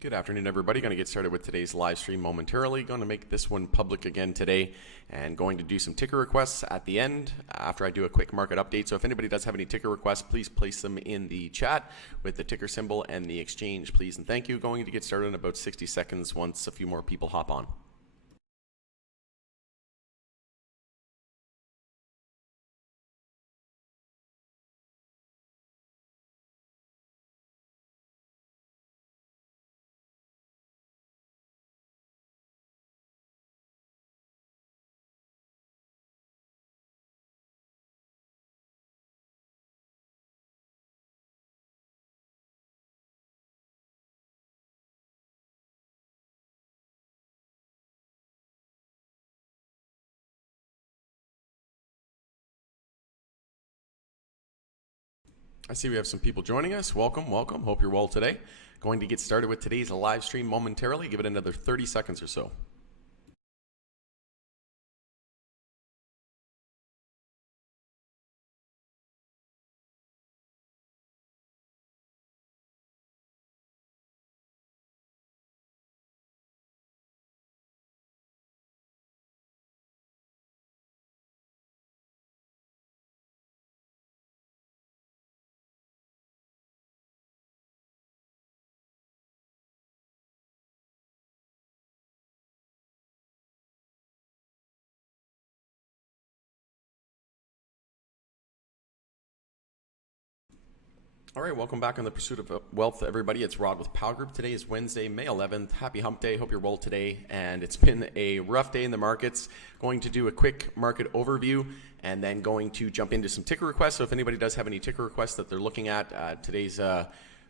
Good afternoon, everybody. Going to get started with today's live stream momentarily. Going to make this one public again today and going to do some ticker requests at the end after I do a quick market update. So if anybody does have any ticker requests, please place them in the chat with the ticker symbol and the exchange, please. And thank you. Going to get started in about 60 seconds once a few more people hop on. I see we have some people joining us. Welcome, welcome. Hope you're well today. Going to get started with today's live stream momentarily. Give it another 30 seconds or so. All right, welcome back on the Pursuit of Wealth, everybody. It's Rod with Powell Group. Today is Wednesday, May 11th. Happy hump day. Hope you're well today. And it's been a rough day in the markets. Going to do a quick market overview and then going to jump into some ticker requests. So if anybody does have any ticker requests that they're looking at, today's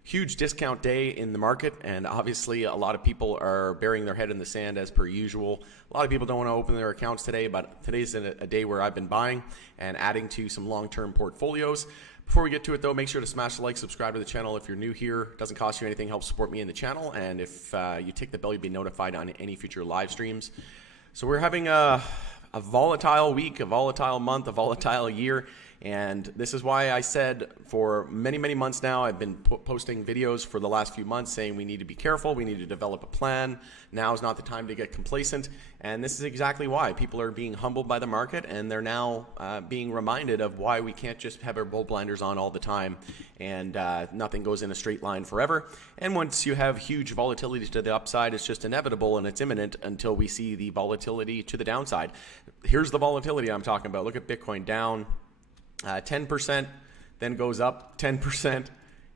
huge discount day in the market, and obviously a lot of people are burying their head in the sand as per usual. A lot of people don't want to open their accounts today, but today's a day where I've been buying and adding to some long-term portfolios. Before we get to it though, make sure to smash the like, subscribe to the channel if you're new here. It doesn't cost you anything, helps support me in the channel, and if you tick the bell, you'll be notified on any future live streams. So we're having a volatile week, a volatile month, a volatile year. And this is why I said for many, many months now, I've been posting videos for the last few months saying we need to be careful, we need to develop a plan. Now is not the time to get complacent. And this is exactly why people are being humbled by the market, and they're now being reminded of why we can't just have our bull blinders on all the time and nothing goes in a straight line forever. And once you have huge volatility to the upside, it's just inevitable and it's imminent until we see the volatility to the downside. Here's the volatility I'm talking about. Look at Bitcoin down 10%, then goes up 10%,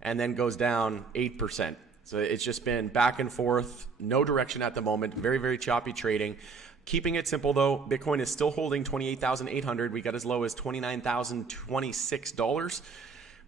and then goes down 8%. So it's just been back and forth, no direction at the moment, very, very choppy trading. Keeping it simple though, Bitcoin is still holding 28,800. We got as low as $29,026.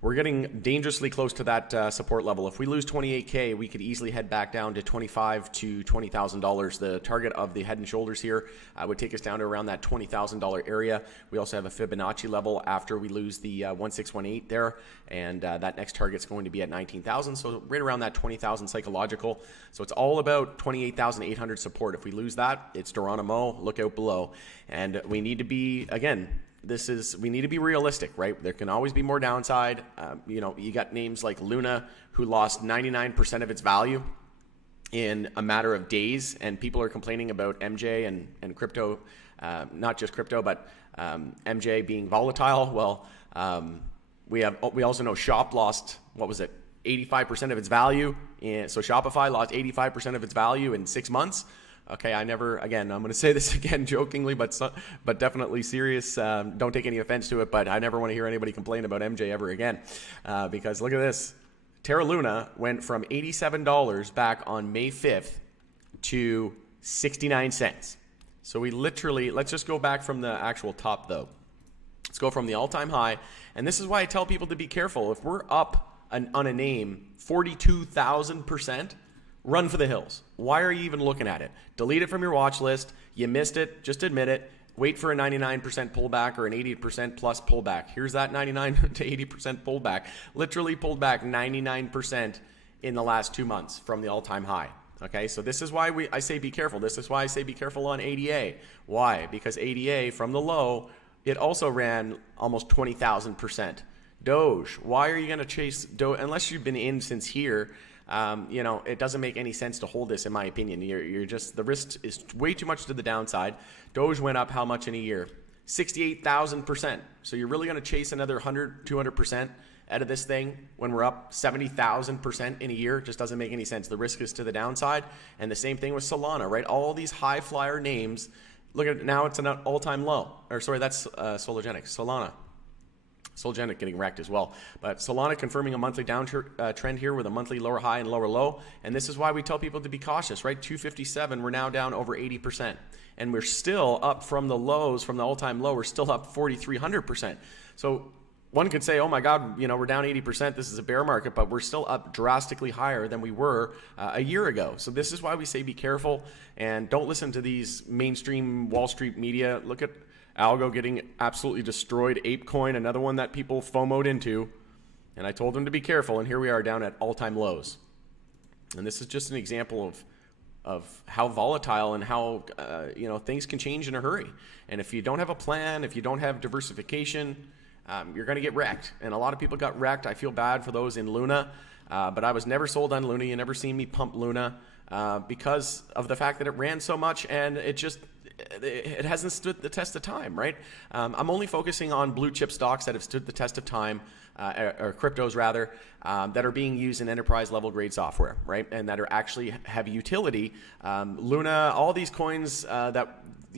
We're getting dangerously close to that support level. If we lose 28K, we could easily head back down to $25,000 to $20,000. The target of the head and shoulders here would take us down to around that $20,000 area. We also have a Fibonacci level after we lose the 1618 there, and that next target is going to be at 19,000. So right around that 20,000 psychological. So it's all about 28,800 support. If we lose that, it's Geronimo, look out below. And we need to be, again, we need to be realistic, right? There can always be more downside. You got names like Luna, who lost 99% of its value in a matter of days, and people are complaining about MJ and crypto, not just crypto, but MJ being volatile. Well, we also know Shop lost, what was it, 85% of its value. So Shopify lost 85% of its value in 6 months. Okay, again, I'm going to say this again jokingly, but definitely serious. Don't take any offense to it, but I never want to hear anybody complain about MJ ever again. Because look at this. Terra Luna went from $87 back on May 5th to 69 cents. So we literally, let's just go back from the actual top though. Let's go from the all-time high. And this is why I tell people to be careful. If we're up on a name 42,000%, run for the hills. Why are you even looking at it? Delete it from your watch list. You missed it. Just admit it. Wait for a 99% pullback or an 80% plus pullback. Here's that 99 to 80% pullback. Literally pulled back 99% in the last 2 months from the all-time high. Okay, so this is why I say be careful. This is why I say be careful on ADA. Why? Because ADA from the low, it also ran almost 20,000%. Doge, why are you going to chase Doge unless you've been in since here? you know, it doesn't make any sense to hold this, in my opinion. You're just, the risk is way too much to the downside. Doge went up how much in a year? 68,000%. So you're really going to chase another 100, 200% out of this thing when we're up 70,000% in a year? It just doesn't make any sense. The risk is to the downside. And the same thing with Solana, right? All these high flyer names, look at it now, it's an all-time low. Or sorry, that's Sologenic. Sologenic getting wrecked as well. But Solana confirming a monthly downtrend here with a monthly lower high and lower low. And this is why we tell people to be cautious, right? 257, we're now down over 80%. And we're still up from the lows, from the all-time low, we're still up 4,300%. So one could say, oh my God, you know, we're down 80%. This is a bear market, but we're still up drastically higher than we were a year ago. So this is why we say be careful and don't listen to these mainstream Wall Street media. Look at Algo getting absolutely destroyed. Apecoin, another one that people FOMO'd into. And I told them to be careful, and here we are down at all-time lows. And this is just an example of how volatile and how you know, things can change in a hurry. And if you don't have a plan, if you don't have diversification, you're going to get wrecked. And a lot of people got wrecked. I feel bad for those in Luna, but I was never sold on Luna. You never seen me pump Luna because of the fact that it ran so much, and it hasn't stood the test of time, right? I'm only focusing on blue chip stocks that have stood the test of time, or cryptos rather, that are being used in enterprise level grade software, right? And that are actually have utility. Luna, all these coins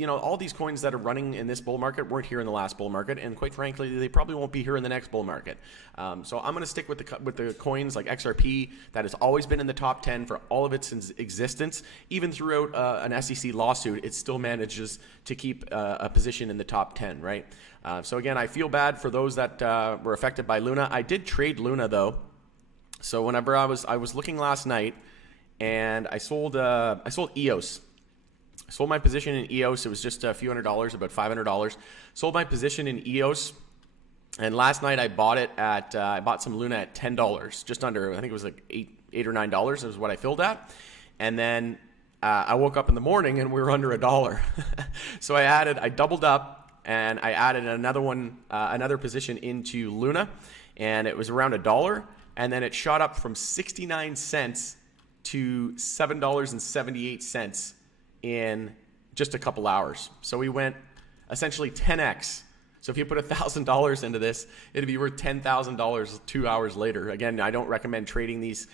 all these coins that are running in this bull market weren't here in the last bull market, and quite frankly, they probably won't be here in the next bull market. So I'm going to stick with the coins like XRP that has always been in the top 10 for all of its existence. Even throughout an SEC lawsuit, it still manages to keep a position in the top 10, right? So again, I feel bad for those that were affected by Luna. I did trade Luna though. So whenever I was looking last night, and I sold EOS. Sold my position in EOS. It was just a few $100, about $500. Sold my position in EOS, and last night I bought it at I bought some Luna at $10, just under. I think it was like $8 or $9 is what I filled at, and then I woke up in the morning and we were under $1. So I doubled up and I added another position into Luna, and it was around $1, and then it shot up from 69 cents to $7.78 in just a couple hours. So we went essentially 10x. So if you put $1,000 into this, it'd be worth $10,000 2 hours later. Again, I don't recommend trading these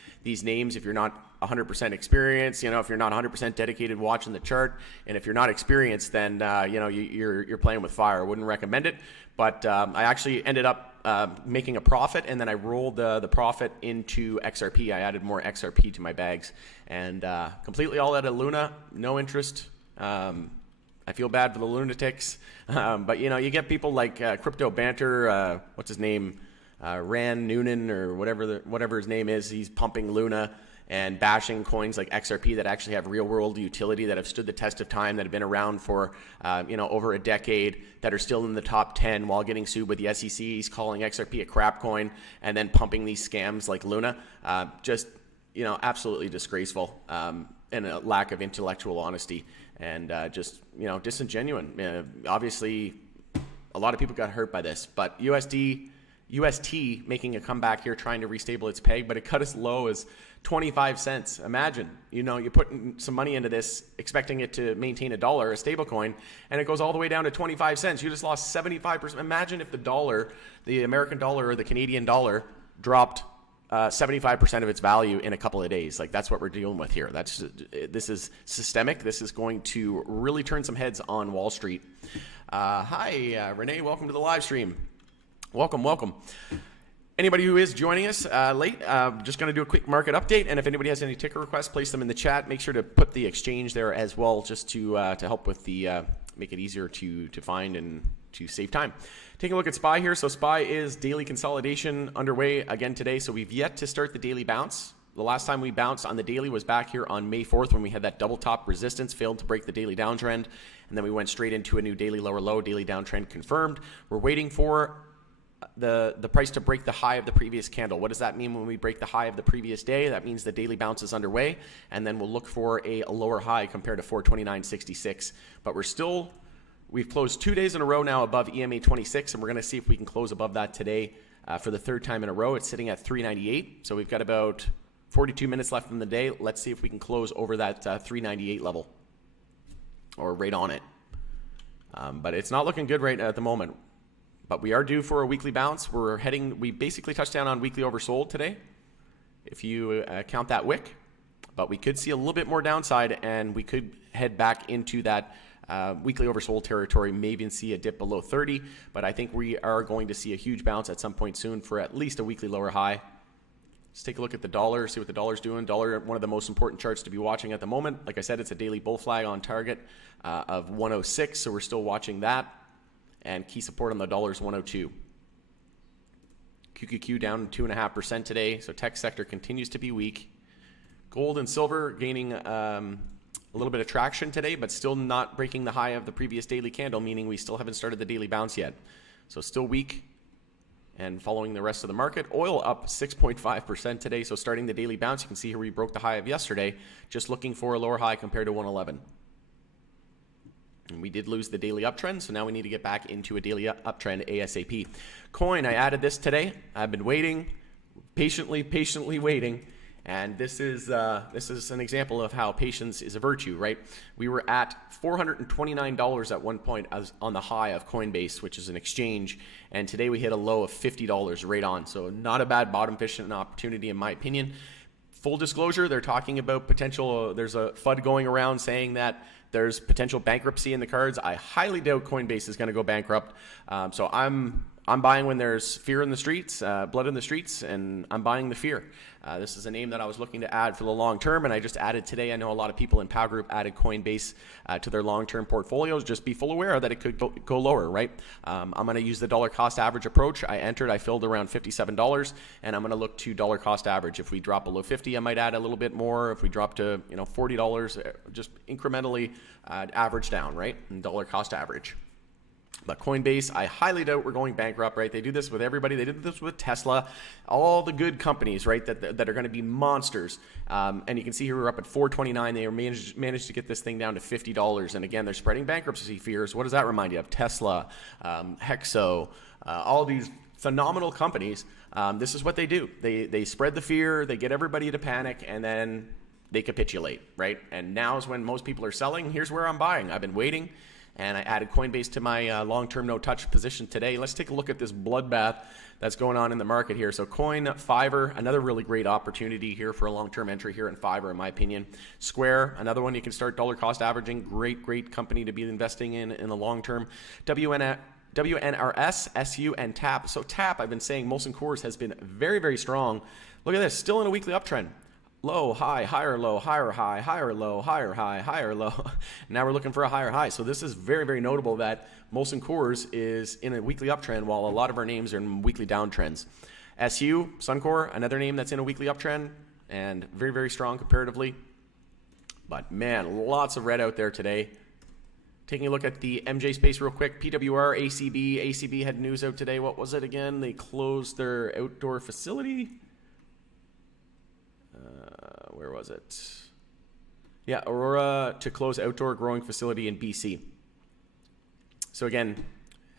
names if you're not 100% experienced. You know, if you're not 100% dedicated watching the chart, and if you're not experienced, then you know, you're playing with fire. I wouldn't recommend it. But I actually ended up making a profit, and then I rolled the profit into XRP. I added more XRP to my bags, and completely all out of Luna, no interest. I feel bad for the lunatics, but you know, you get people like Crypto Banter, what's his name, Rand Noonan or whatever his name is. He's pumping Luna and bashing coins like XRP that actually have real world utility, that have stood the test of time, that have been around for over a decade, that are still in the top 10 while getting sued with the SEC. He's calling XRP a crap coin and then pumping these scams like Luna. Just, you know, absolutely disgraceful, and a lack of intellectual honesty, and just, you know, disingenuous. Obviously, a lot of people got hurt by this, but UST making a comeback here, trying to restable its peg, but it cut as low as 25 cents. Imagine, you know, you're putting some money into this, expecting it to maintain $1, a stable coin, and it goes all the way down to 25 cents. You just lost 75%. Imagine if the American dollar or the Canadian dollar dropped 75% of its value in a couple of days. Like, that's what we're dealing with here. This is systemic. This is going to really turn some heads on Wall Street. Hi, Renee. Welcome to the live stream. Welcome. Anybody who is joining us late, just going to do a quick market update. And if anybody has any ticker requests, place them in the chat. Make sure to put the exchange there as well, just to help with the make it easier to find and to save time. Taking a look at SPY here. So SPY is daily consolidation underway again today. So we've yet to start the daily bounce. The last time we bounced on the daily was back here on May 4th when we had that double top resistance, failed to break the daily downtrend, and then we went straight into a new daily lower low, daily downtrend confirmed. We're waiting for the price to break the high of the previous candle. What does that mean when we break the high of the previous day? That means the daily bounce is underway, and then we'll look for a lower high compared to 429.66. But we've closed 2 days in a row now above EMA 26, and we're going to see if we can close above that today for the third time in a row. It's sitting at 398, so we've got about 42 minutes left in the day. Let's see if we can close over that 398 level, or right on it. But it's not looking good right at the moment. But we are due for a weekly bounce. We basically touched down on weekly oversold today, if you count that wick. But we could see a little bit more downside, and we could head back into that weekly oversold territory, maybe and see a dip below 30. But I think we are going to see a huge bounce at some point soon for at least a weekly lower high. Let's take a look at the dollar, see what the dollar's doing. Dollar, one of the most important charts to be watching at the moment. Like I said, it's a daily bull flag on target of 106, so we're still watching that. And key support on the dollar is 102. QQQ down 2.5% today, so tech sector continues to be weak. Gold and silver gaining a little bit of traction today, but still not breaking the high of the previous daily candle, meaning we still haven't started the daily bounce yet. So still weak and following the rest of the market. Oil up 6.5% today, so starting the daily bounce. You can see here we broke the high of yesterday, just looking for a lower high compared to 111. And we did lose the daily uptrend, so now we need to get back into a daily uptrend ASAP. Coin, I added this today. I've been waiting, patiently waiting. And this is an example of how patience is a virtue, right? We were at $429 at one point on the high of Coinbase, which is an exchange, and today we hit a low of $50 right on. So not a bad bottom fishing opportunity in my opinion. Full disclosure, they're talking about potential, there's a FUD going around saying that there's potential bankruptcy in the cards. I highly doubt Coinbase is going to go bankrupt. So I'm buying when there's fear in the streets, blood in the streets, and I'm buying the fear. This is a name that I was looking to add for the long term, and I just added today. I know a lot of people in Pow Group added Coinbase to their long-term portfolios. Just be full aware that it could go lower, right? I'm going to use the dollar cost average approach. I filled around $57, and I'm going to look to dollar cost average. If we drop below 50, I might add a little bit more. If we drop to $40, just incrementally average down, right? And dollar cost average. But Coinbase, I highly doubt we're going bankrupt, right? They do this with everybody. They did this with Tesla, all the good companies, right, that are going to be monsters. And you can see here we're up at $429. They managed to get this thing down to $50. And again, they're spreading bankruptcy fears. What does that remind you of? Tesla, Hexo, all these phenomenal companies. This is what they do. They spread the fear. They get everybody to panic, and then they capitulate, right? And now is when most people are selling. Here's where I'm buying. I've been waiting. And I added Coinbase to my long-term no-touch position today. Let's take a look at this bloodbath that's going on in the market here. So Coin, Fiverr, another really great opportunity here for a long-term entry here in Fiverr, in my opinion. Square, another one you can start dollar cost averaging. Great company to be investing in the long term. WNRS, SU, and TAP. So TAP, I've been saying Molson Coors has been very strong. Look at this, still in a weekly uptrend. Low, high, higher, low, higher, high, higher, low, higher, high, higher, low. Now we're looking for a higher high. So this is very notable that Molson Coors is in a weekly uptrend while a lot of our names are in weekly downtrends. SU, Suncor, another name that's in a weekly uptrend and very strong comparatively. But man, lots of red out there today. Taking a look at the MJ space real quick. PWR, ACB. ACB had news out today. What was it again? They closed their outdoor facility. Where was it? Yeah, Aurora to close outdoor growing facility in BC. So again,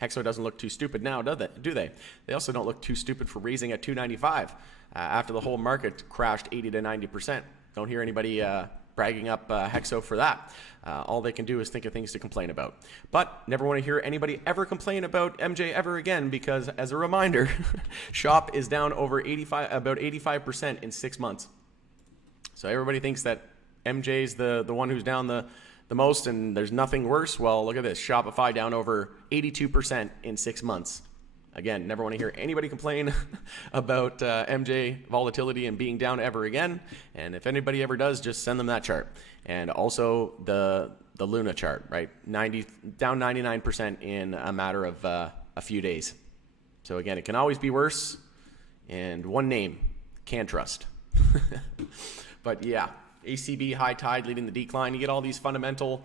Hexo doesn't look too stupid now, do they? They also don't look too stupid for raising at $295 after the whole market crashed 80 to 90%. Don't hear anybody bragging up Hexo for that. All they can do is think of things to complain about. But never want to hear anybody ever complain about MJ ever again, because as a reminder, Shop is down over about 85% in 6 months. So everybody thinks that MJ's the one who's down the most and there's nothing worse. Well, look at this. Shopify down over 82% in 6 months. Again, never want to hear anybody complain about MJ volatility and being down ever again. And if anybody ever does, just send them that chart. And also the Luna chart, right? Down 99% in a matter of a few days. So again, it can always be worse. And one name, CanTrust. But yeah, ACB, high tide leading the decline. You get all these fundamental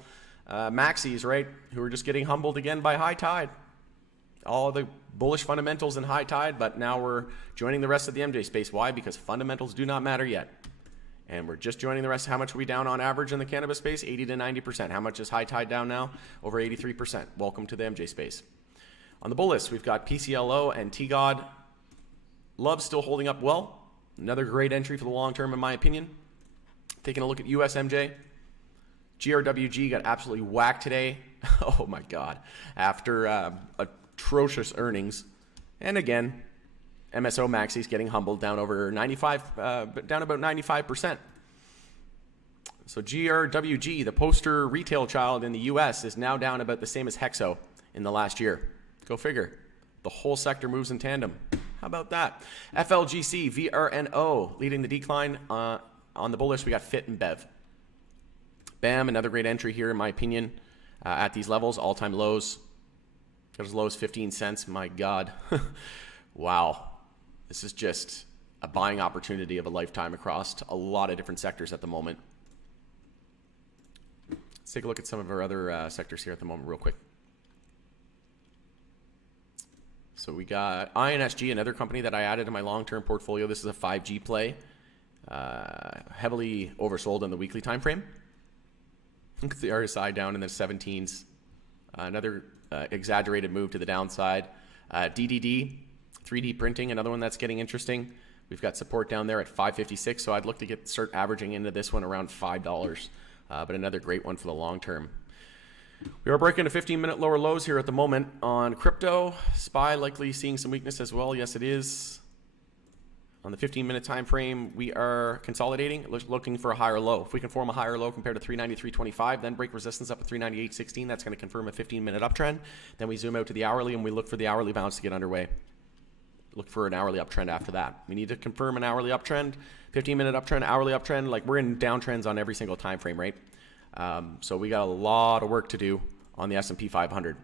maxis, right, who are just getting humbled again by high tide. All the bullish fundamentals in high tide, but now we're joining the rest of the MJ space. Why? Because fundamentals do not matter yet. And we're just joining the rest. How much are we down on average in the cannabis space? 80 to 90%. How much is high tide down now? Over 83%. Welcome to the MJ space. On the bull list, we've got PCLO and TGOD. Love's still holding up well. Another great entry for the long term, in my opinion. Taking a look at USMJ. GRWG got absolutely whacked today. Oh my God. After atrocious earnings. And again, MSO Maxi's getting humbled down over 95, down about 95%. So GRWG, the poster retail child in the US, is now down about the same as Hexo in the last year. Go figure. The whole sector moves in tandem. How about that? FLGC, VRNO, leading the decline. On the bullish, we got Fit and Bev. BAM, another great entry here, in my opinion, at these levels, all-time lows. Got as low as 15 cents. My God. Wow. This is just a buying opportunity of a lifetime across a lot of different sectors at the moment. Let's take a look at some of our other sectors here at the moment real quick. So we got INSG, another company that I added to my long-term portfolio. This is a 5G play, heavily oversold in the weekly time frame. Look at the RSI down in the 17s. Another exaggerated move to the downside. DDD, 3D printing, another one that's getting interesting. We've got support down there at 556, so I'd look to start averaging into this one around $5, but another great one for the long term. We are breaking a 15-minute lower lows here at the moment on crypto. SPY likely seeing some weakness as well. Yes, it is. On the 15-minute time frame, we are consolidating, looking for a higher low. If we can form a higher low compared to 393.25, then break resistance up at 398.16, that's going to confirm a 15-minute uptrend. Then we zoom out to the hourly and we look for the hourly bounce to get underway. Look for an hourly uptrend after that. We need to confirm an hourly uptrend, 15-minute uptrend, hourly uptrend. Like, we're in downtrends on every single time frame, right? So we got a lot of work to do on the S&P 500.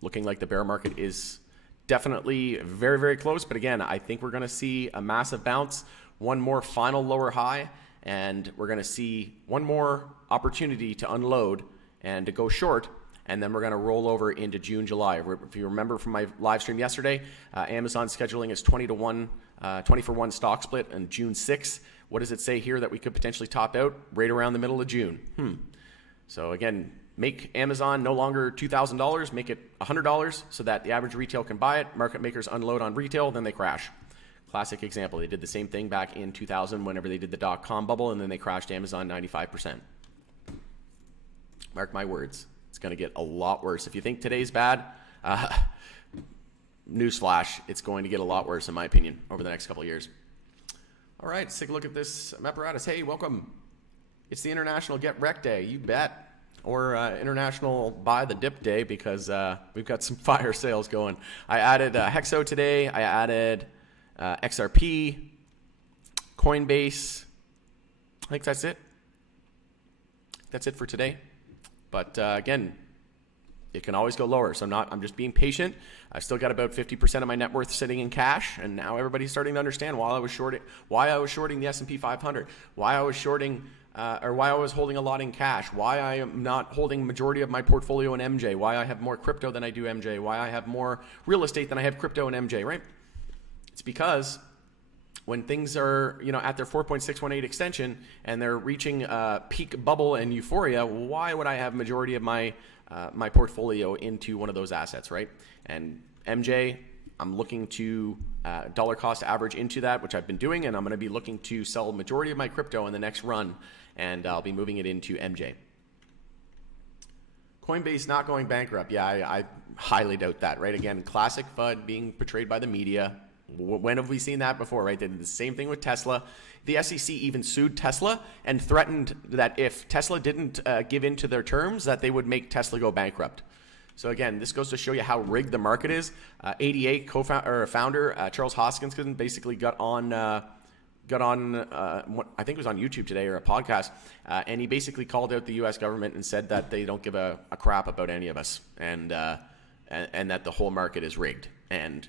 Looking like the bear market is definitely very, very close. But again, I think we're going to see a massive bounce, one more final lower high, and we're going to see one more opportunity to unload and to go short. And then we're going to roll over into June, July. If you remember from my live stream yesterday, Amazon scheduling is 20 for 1 stock split on June 6th. What does it say here that we could potentially top out right around the middle of June? So again, make Amazon no longer $2,000, make it $100 so that the average retail can buy it. Market makers unload on retail, then they crash. Classic example. They did the same thing back in 2000 whenever they did the dot-com bubble, and then they crashed Amazon 95%. Mark my words. It's going to get a lot worse. If you think today's bad, newsflash, it's going to get a lot worse, in my opinion, over the next couple of years. All right, let's take a look at this apparatus. Hey, welcome. It's the International Get Wrecked Day, you bet. Or International Buy the Dip Day, because we've got some fire sales going. I added Hexo today. I added XRP, Coinbase. I think that's it. That's it for today. But again, it can always go lower. So I'm just being patient. I've still got about 50% of my net worth sitting in cash, and now everybody's starting to understand why I was shorting the S&P 500, why I was shorting or why I was holding a lot in cash, why I am not holding majority of my portfolio in MJ, why I have more crypto than I do MJ, why I have more real estate than I have crypto in MJ, right? It's because when things are, at their 4.618 extension and they're reaching peak bubble and euphoria, why would I have majority of my my portfolio into one of those assets, right? And MJ, I'm looking to dollar cost average into that, which I've been doing, and I'm going to be looking to sell majority of my crypto in the next run, and I'll be moving it into MJ. Coinbase not going bankrupt. Yeah, I highly doubt that, right? Again, classic FUD being portrayed by the media. When have we seen that before, right? They did the same thing with Tesla. The SEC even sued Tesla and threatened that if Tesla didn't give in to their terms, that they would make Tesla go bankrupt. So again, this goes to show you how rigged the market is. 88 founder Charles Hoskinson basically got on I think it was on YouTube today or a podcast, and he basically called out the U.S. government and said that they don't give a crap about any of us, and that the whole market is rigged. And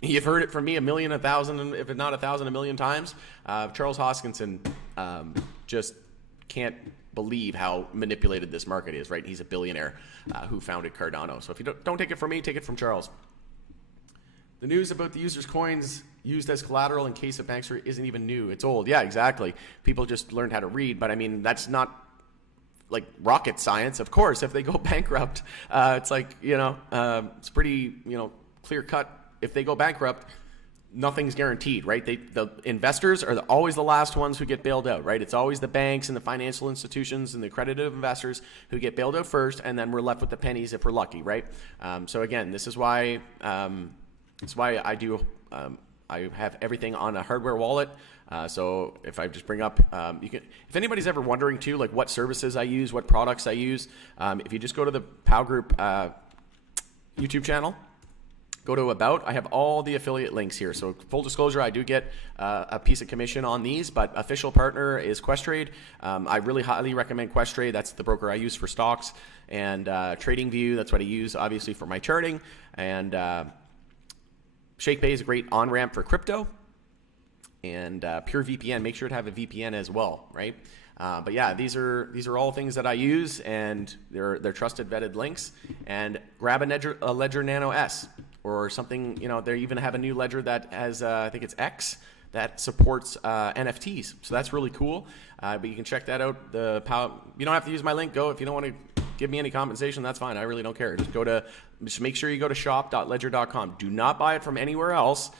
you've heard it from me 1,000,000, 1,000, if not 1,000, 1,000,000 times. Charles Hoskinson just can't believe how manipulated this market is, right? He's a billionaire who founded Cardano. So if you don't take it from me, take it from Charles. The news about the users' coins used as collateral in case of banks isn't even new. It's old. Yeah, exactly. People just learned how to read, but I mean, that's not like rocket science. Of course, if they go bankrupt, it's like, it's pretty, clear cut. If they go bankrupt, nothing's guaranteed, right? The investors are always the last ones who get bailed out, right? It's always the banks and the financial institutions and the accredited investors who get bailed out first, and then we're left with the pennies if we're lucky, right? So again, this is why I do. I have everything on a hardware wallet. So if I just bring up, you can. If anybody's ever wondering too, like what services I use, what products I use, if you just go to the POW Group YouTube channel. Go to About. I have all the affiliate links here. So full disclosure, I do get a piece of commission on these, but official partner is Questrade. I really highly recommend Questrade. That's the broker I use for stocks. And TradingView, that's what I use obviously for my charting. And ShakePay is a great on-ramp for crypto. And Pure VPN, make sure to have a VPN as well, right? But yeah, these are all things that I use, and they're trusted, vetted links. And grab a Ledger Nano S or something. You know, they even have a new ledger that has I think it's X that supports NFTs. So that's really cool. But you can check that out. You don't have to use my link. Go if you don't want to give me any compensation. That's fine. I really don't care. Just make sure you go to shop.ledger.com. Do not buy it from anywhere else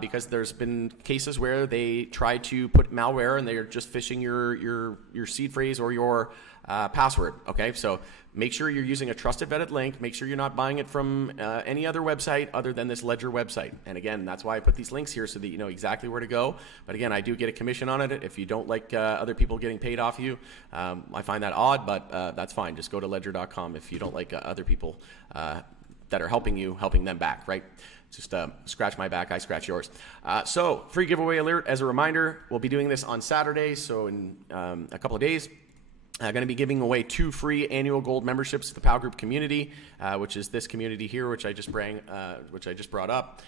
because there's been cases where they try to put malware and they're just phishing your seed phrase or your password. Okay, so make sure you're using a trusted, vetted link. Make sure you're not buying it from any other website other than this Ledger website. And again, that's why I put these links here so that you know exactly where to go. But again, I do get a commission on it. If you don't like other people getting paid off you, I find that odd, but that's fine. Just go to ledger.com if you don't like other people that are helping you, helping them back, right? Just scratch my back, I scratch yours. So free giveaway alert. As a reminder, we'll be doing this on Saturday. So in a couple of days, going to be giving away 2 free annual gold memberships to the POW Group community, which is this community here, which I just brought up.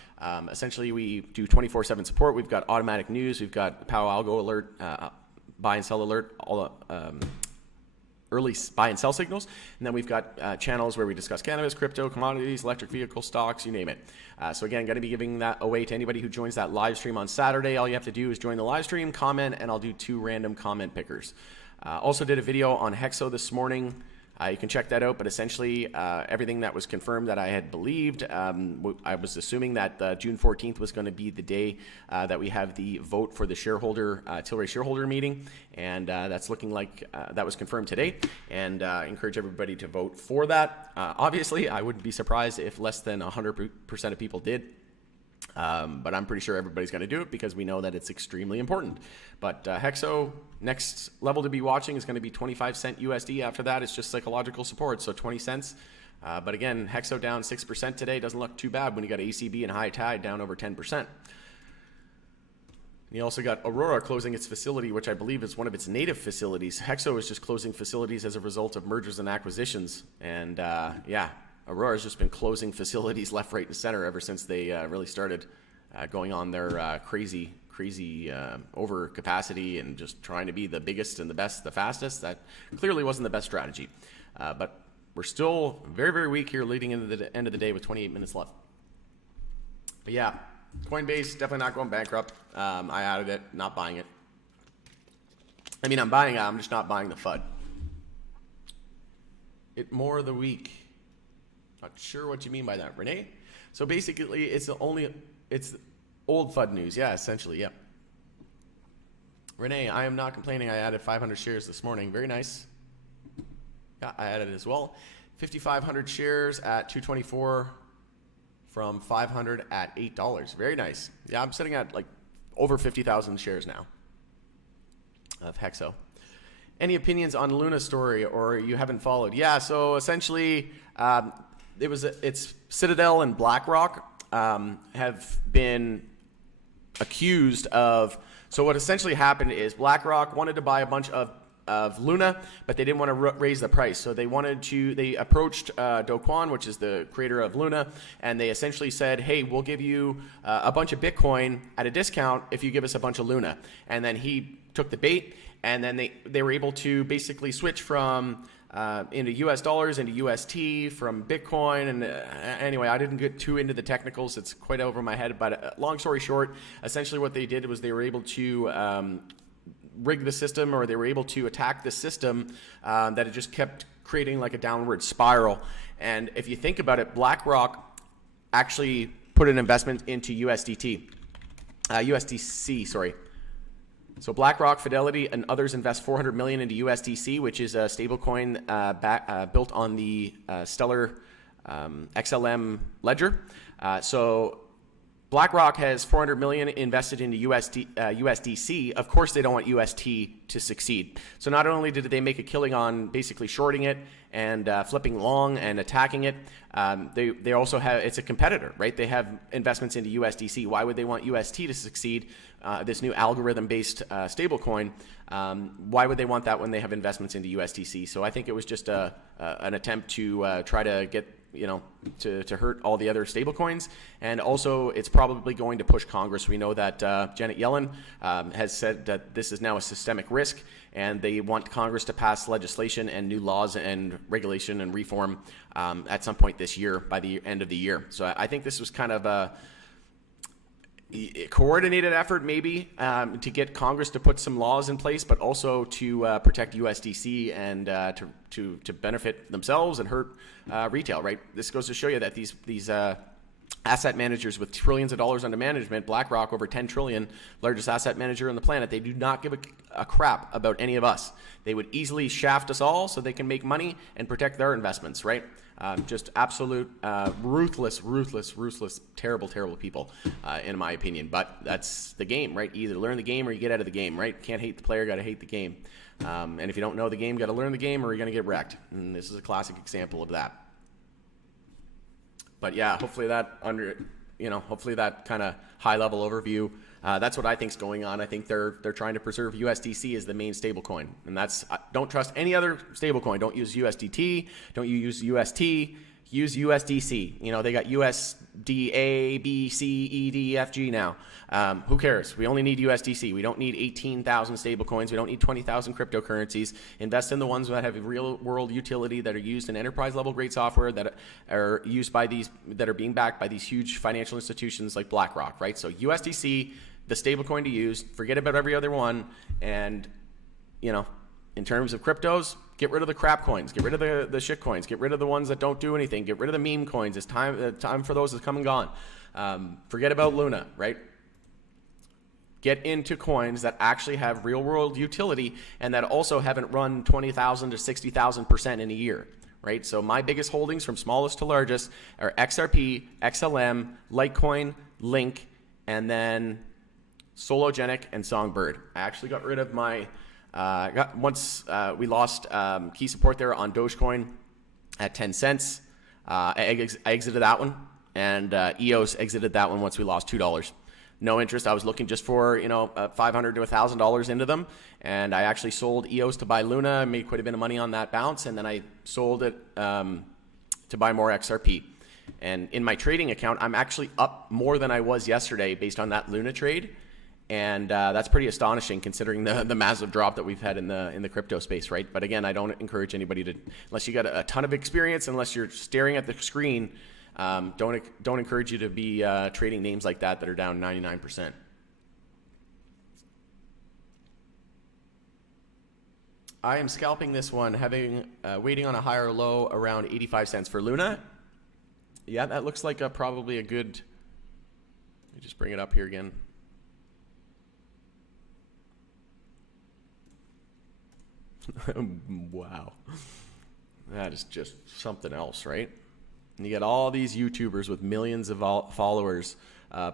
Essentially, we do 24/7 support. We've got automatic news. We've got POW algo alert, buy and sell alert, all early buy and sell signals. And then we've got channels where we discuss cannabis, crypto, commodities, electric vehicle stocks, you name it. So again, going to be giving that away to anybody who joins that live stream on Saturday. All you have to do is join the live stream, comment, and I'll do 2 random comment pickers. Also did a video on Hexo this morning. You can check that out, but essentially everything that was confirmed that I had believed, I was assuming that June 14th was going to be the day that we have the vote for the Tilray shareholder meeting, and that's looking like that was confirmed today, and I encourage everybody to vote for that. Obviously, I wouldn't be surprised if less than 100% of people did. But I'm pretty sure everybody's going to do it because we know that it's extremely important. But Hexo, next level to be watching is going to be 25 cent USD. After that, it's just psychological support, so 20 cents. But again, Hexo down 6% today. Doesn't look too bad when you got ACB and High Tide down over 10%. And you also got Aurora closing its facility, which I believe is one of its native facilities. Hexo is just closing facilities as a result of mergers and acquisitions. And yeah. Aurora's just been closing facilities left, right, and center ever since they really started going on their crazy over capacity and just trying to be the biggest and the best, the fastest. That clearly wasn't the best strategy. But we're still very, very weak here leading into the end of the day with 28 minutes left. But yeah, Coinbase, definitely not going bankrupt. I added it, not buying it. I mean, I'm buying it, I'm just not buying the FUD. It more the week. Not sure what you mean by that, Renee. So basically, it's old FUD news. Yeah, essentially, yeah. Renee, I am not complaining. I added 500 shares this morning. Very nice. Yeah, I added it as well. 5,500 shares at 224 from 500 at $8. Very nice. Yeah, I'm sitting at like over 50,000 shares now of Hexo. Any opinions on Luna's story, or you haven't followed? Yeah, so essentially, it's Citadel and BlackRock have been accused of. So what essentially happened is BlackRock wanted to buy a bunch of Luna, but they didn't want to raise the price. So they approached Do Kwon, which is the creator of Luna, and they essentially said, hey, we'll give you a bunch of Bitcoin at a discount if you give us a bunch of Luna. And then he took the bait, and then they were able to basically switch from into US dollars, into UST, from Bitcoin. And anyway, I didn't get too into the technicals. It's quite over my head. But long story short, essentially what they did was they were able to rig the system, or they were able to attack the system that it just kept creating like a downward spiral. And if you think about it, BlackRock actually put an investment into USDT. USDC, sorry. So BlackRock, Fidelity, and others invest $400 million into USDC, which is a stablecoin built on the Stellar XLM ledger. So BlackRock has $400 million invested into USDC. Of course, they don't want UST to succeed. So not only did they make a killing on basically shorting it and flipping long and attacking it, they also have, it's a competitor, right? They have investments into USDC. Why would they want UST to succeed? This new algorithm-based stablecoin. Why would they want that when they have investments into USDC? So I think it was just an attempt to try to get, to hurt all the other stablecoins. And also, it's probably going to push Congress. We know that Janet Yellen has said that this is now a systemic risk, and they want Congress to pass legislation and new laws and regulation and reform at some point this year, by the end of the year. So I think this was kind of a coordinated effort maybe to get Congress to put some laws in place, but also to protect USDC and to benefit themselves and hurt retail, right? This goes to show you that these asset managers with trillions of dollars under management, BlackRock over 10 trillion, largest asset manager on the planet, they do not give a crap about any of us. They would easily shaft us all so they can make money and protect their investments, right? Just absolute ruthless, terrible people, in my opinion. But that's the game, right? Either learn the game or you get out of the game, right? Can't hate the player, got to hate the game. And if you don't know the game, got to learn the game or you're going to get wrecked. And this is a classic example of that. But yeah, hopefully that hopefully that kind of high-level overview. That's what I think is going on. I think they're trying to preserve USDC as the main stablecoin, and that's don't trust any other stablecoin. Don't use USDT. Don't use UST. Use USDC. They got USD A, B, C, E, D, F, G now. Who cares? We only need USDC. We don't need 18,000 stablecoins. We don't need 20,000 cryptocurrencies. Invest in the ones that have real-world utility, that are used in enterprise-level grade software, that are used by that are being backed by these huge financial institutions like BlackRock, right? So USDC, the stablecoin to use. Forget about every other one. And in terms of cryptos, get rid of the crap coins, get rid of the shit coins, get rid of the ones that don't do anything, get rid of the meme coins. It's time for those has come and gone. Forget about Luna, right? Get into coins that actually have real world utility and that also haven't run 20,000 to 60,000% in a year, right? So my biggest holdings from smallest to largest are XRP, XLM, Litecoin, Link, and then Sologenic and Songbird. I actually got rid of my once we lost key support there on Dogecoin at 10 cents. I exited that one, and EOS exited that one once we lost $2. No interest. I was looking just for $500 to $1,000 into them, and I actually sold EOS to buy Luna. I made quite a bit of money on that bounce, and then I sold it to buy more XRP. And in my trading account, I'm actually up more than I was yesterday based on that Luna trade. And that's pretty astonishing considering the massive drop that we've had in the crypto space, right? But again, I don't encourage anybody to, unless you got a ton of experience, unless you're staring at the screen, don't encourage you to be trading names like that are down 99%. I am scalping this one, waiting on a higher low around 85 cents for Luna. Yeah, that looks like probably a good. Let me just bring it up here again. Wow, that is just something else, right? And you get all these YouTubers with millions of followers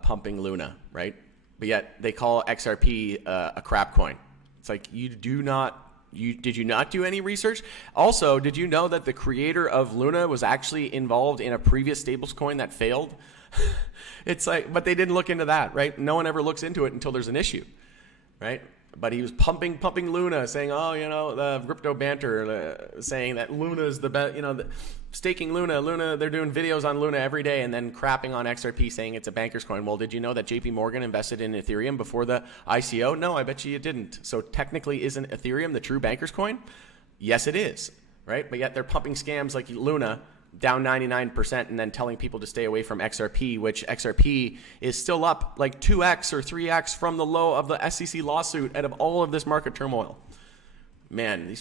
pumping Luna, right? But yet they call XRP a crap coin. It's like, did you not do any research? Also, did you know that the creator of Luna was actually involved in a previous stablecoin that failed? It's like, but they didn't look into that, right? No one ever looks into it until there's an issue, right? But he was pumping Luna, saying, oh, the crypto banter, saying that Luna is the best, staking Luna, they're doing videos on Luna every day, and then crapping on XRP, saying it's a banker's coin. Well, did you know that JP Morgan invested in Ethereum before the ICO? No, I bet you didn't. So technically, isn't Ethereum the true banker's coin? Yes, it is, right? But yet they're pumping scams like Luna, down 99%, and then telling people to stay away from XRP, which XRP is still up like 2x or 3x from the low of the SEC lawsuit out of all of this market turmoil. Man,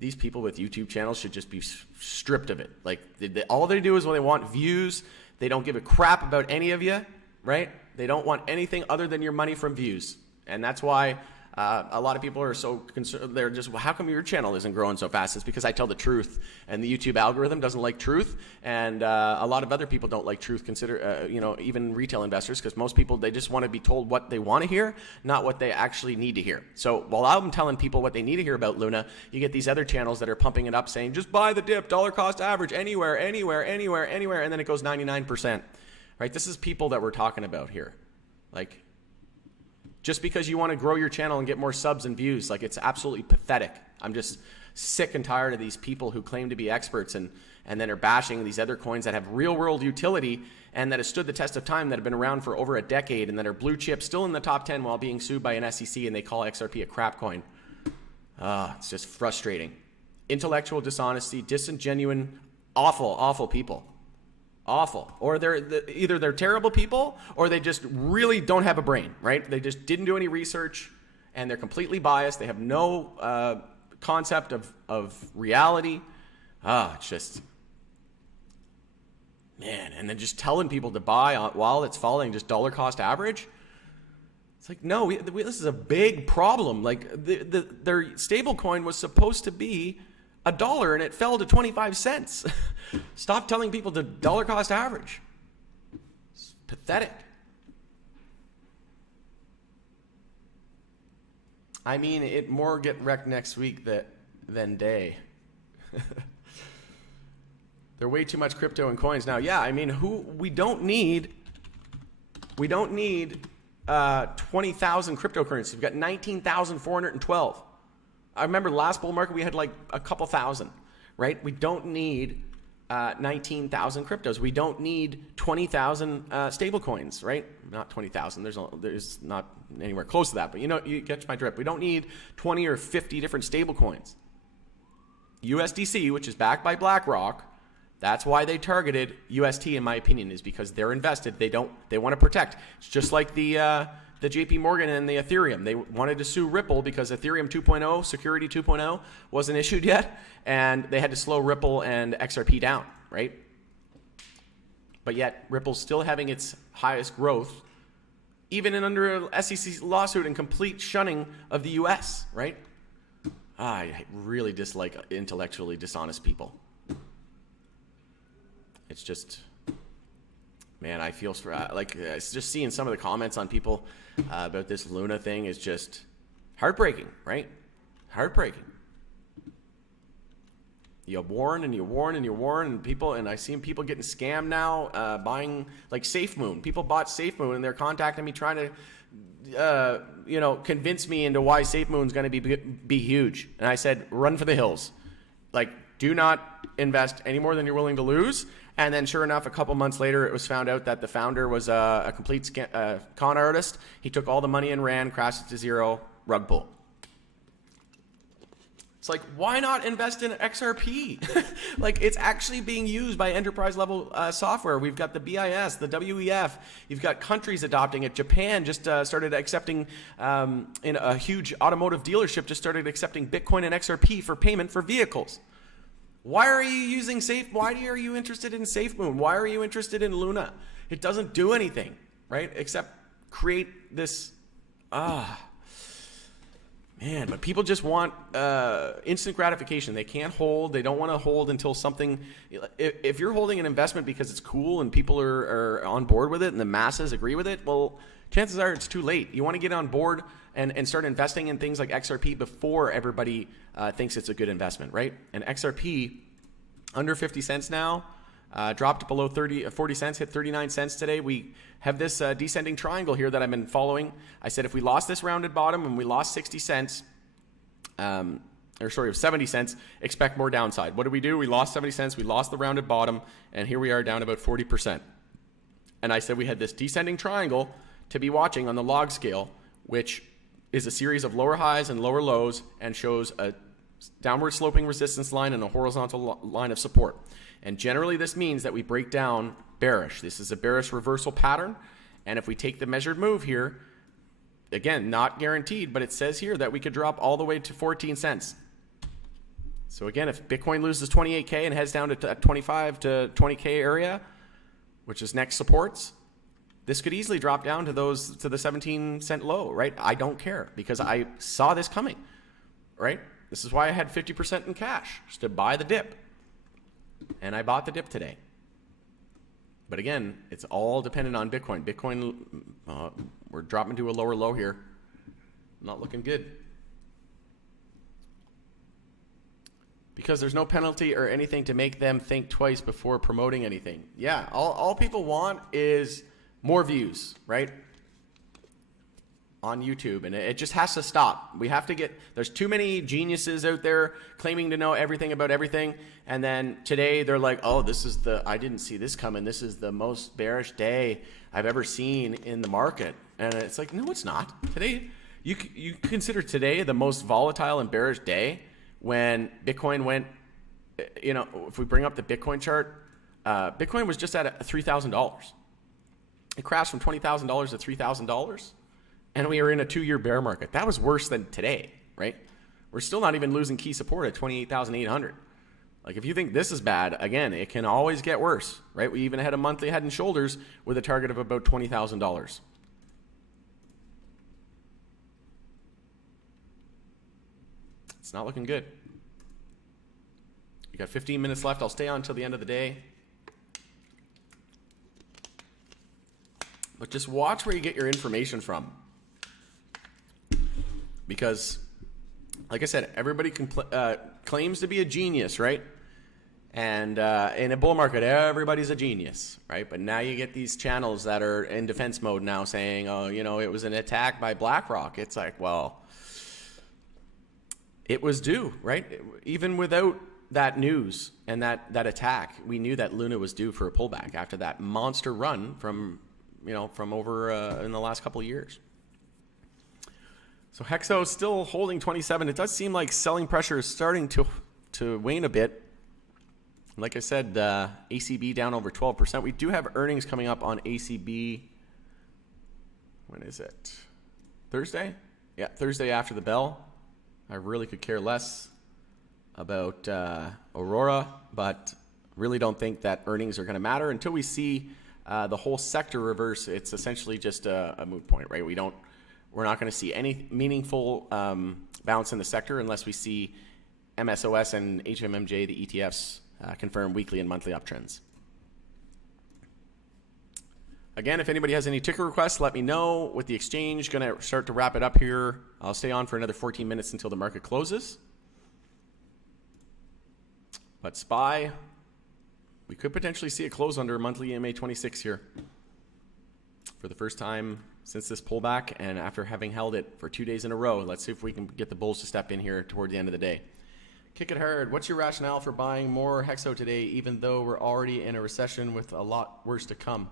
these people with YouTube channels should just be stripped of it. Like, all they do is when they want views, they don't give a crap about any of you, right? They don't want anything other than your money from views. And that's why a lot of people are so concerned. They're just, well, how come your channel isn't growing so fast? It's because I tell the truth, and the YouTube algorithm doesn't like truth, and a lot of other people don't like truth. Consider, you know, even retail investors, because most people, they just want to be told what they want to hear, not what they actually need to hear. So while I'm telling people what they need to hear about Luna, you get these other channels that are pumping it up, saying just buy the dip, dollar cost average, anywhere, anywhere, anywhere, anywhere, and then it goes 99%. Right? This is people that we're talking about here. Like, just because you want to grow your channel and get more subs and views, like, it's absolutely pathetic. I'm just sick and tired of these people who claim to be experts and then are bashing these other coins that have real world utility and that have stood the test of time, that have been around for over a decade, and that are blue chip, still in the top 10 while being sued by an SEC, and they call XRP a crap coin. It's just frustrating. Intellectual dishonesty, disingenuine, awful people. Awful. Or either they're terrible people, or they just really don't have a brain, right? They just didn't do any research, and they're completely biased. They have no concept of reality. It's just, man. And then just telling people to buy while it's falling, just dollar cost average. It's like, no, this is a big problem. Like, their stable coin was supposed to be $1 and it fell to 25 cents. Stop telling people to dollar cost average. It's pathetic. I mean, it more get wrecked next week than day. There are way too much crypto and coins now. Yeah, I mean, we don't need 20,000 cryptocurrencies. We've got 19,412. I remember last bull market we had like a couple thousand, right? We don't need 19,000 cryptos. We don't need 20,000 stable coins, right? Not 20,000. There's not anywhere close to that, but you know, you get my drift. We don't need 20 or 50 different stable coins. USDC, which is backed by BlackRock, that's why they targeted UST, in my opinion, is because they're invested. They want to protect. It's just like the JP Morgan and the Ethereum. They wanted to sue Ripple because Ethereum 2.0, Security 2.0 wasn't issued yet, and they had to slow Ripple and XRP down, right? But yet Ripple's still having its highest growth, even under a SEC lawsuit and complete shunning of the US, right? I really dislike intellectually dishonest people. It's just, man, I feel like it's just seeing some of the comments on people about this Luna thing is just heartbreaking, right? Heartbreaking. You warn and you warn and you warn, and people, and I've seen people getting scammed now, buying like SafeMoon. People bought SafeMoon and they're contacting me trying to, you know, convince me into why SafeMoon's going to be huge. And I said, run for the hills. Like, do not invest any more than you're willing to lose. And then sure enough, a couple months later, it was found out that the founder was a complete con artist. He took all the money and ran, crashed it to zero, rug pull. It's like, why not invest in XRP? Like, it's actually being used by enterprise level software. We've got the BIS, the WEF. You've got countries adopting it. Japan just started accepting, in a huge automotive dealership, just started accepting Bitcoin and XRP for payment for vehicles. Why are you using Why are you interested in SafeMoon? Why are you interested in Luna? It doesn't do anything, right? Except create this, man, but people just want instant gratification. They can't hold. They don't want to hold until something, if you're holding an investment because it's cool and people are on board with it and the masses agree with it, well, chances are it's too late. You want to get on board and start investing in things like XRP before everybody thinks it's a good investment, right? And XRP, under 50 cents now, dropped below 40 cents, hit 39 cents today. We have this descending triangle here that I've been following. I said if we lost this rounded bottom and we lost 60 cents, or sorry, 70 cents, expect more downside. What did we do? We lost 70 cents, we lost the rounded bottom, and here we are down about 40%. And I said we had this descending triangle to be watching on the log scale, which is a series of lower highs and lower lows and shows a downward sloping resistance line and a horizontal line of support. And generally this means that we break down bearish. This is a bearish reversal pattern. And if we take the measured move here, again, not guaranteed, but it says here that we could drop all the way to 14 cents. So again, if Bitcoin loses 28K and heads down to 25 to 20K area, which is next supports, this could easily drop down to the 17-cent low, right? I don't care because I saw this coming, right? This is why I had 50% in cash, just to buy the dip. And I bought the dip today. But again, it's all dependent on Bitcoin. Bitcoin, we're dropping to a lower low here. Not looking good. Because there's no penalty or anything to make them think twice before promoting anything. Yeah, all people want is more views, right? On YouTube, and it just has to stop. We have to there's too many geniuses out there claiming to know everything about everything, and then today they're like, oh, I didn't see this coming. This is the most bearish day I've ever seen in the market. And it's like, no, it's not. Today, you consider today the most volatile and bearish day when Bitcoin went, if we bring up the Bitcoin chart, Bitcoin was just at $3,000. It crashed from $20,000 to $3,000. And we are in a 2-year bear market. That was worse than today, right? We're still not even losing key support at 28,800. Like, if you think this is bad, again, it can always get worse, right? We even had a monthly head and shoulders with a target of about $20,000. It's not looking good. We got 15 minutes left. I'll stay on until the end of the day. But just watch where you get your information from. Because, like I said, everybody claims to be a genius, right? And in a bull market, everybody's a genius, right? But now you get these channels that are in defense mode now saying, oh, it was an attack by BlackRock. It's like, well, it was due, right? Even without that news and that attack, we knew that Luna was due for a pullback after that monster run from over in the last couple of years. So Hexo still holding 27. It does seem like selling pressure is starting to wane a bit. Like I said, ACB down over 12%. We do have earnings coming up on ACB. When is it? Thursday? Yeah, Thursday after the bell. I really could care less about Aurora, but really don't think that earnings are going to matter until we see the whole sector reverse. It's essentially just a moot point, right? We're not going to see any meaningful bounce in the sector unless we see MSOS and HMMJ, the ETFs, confirm weekly and monthly uptrends. Again, if anybody has any ticker requests, let me know. With the exchange, going to start to wrap it up here. I'll stay on for another 14 minutes until the market closes. But SPY, we could potentially see a close under monthly EMA 26 here for the first time since this pullback, and after having held it for 2 days in a row. Let's see if we can get the bulls to step in here toward the end of the day. Kick it hard. What's your rationale for buying more Hexo today, even though we're already in a recession with a lot worse to come?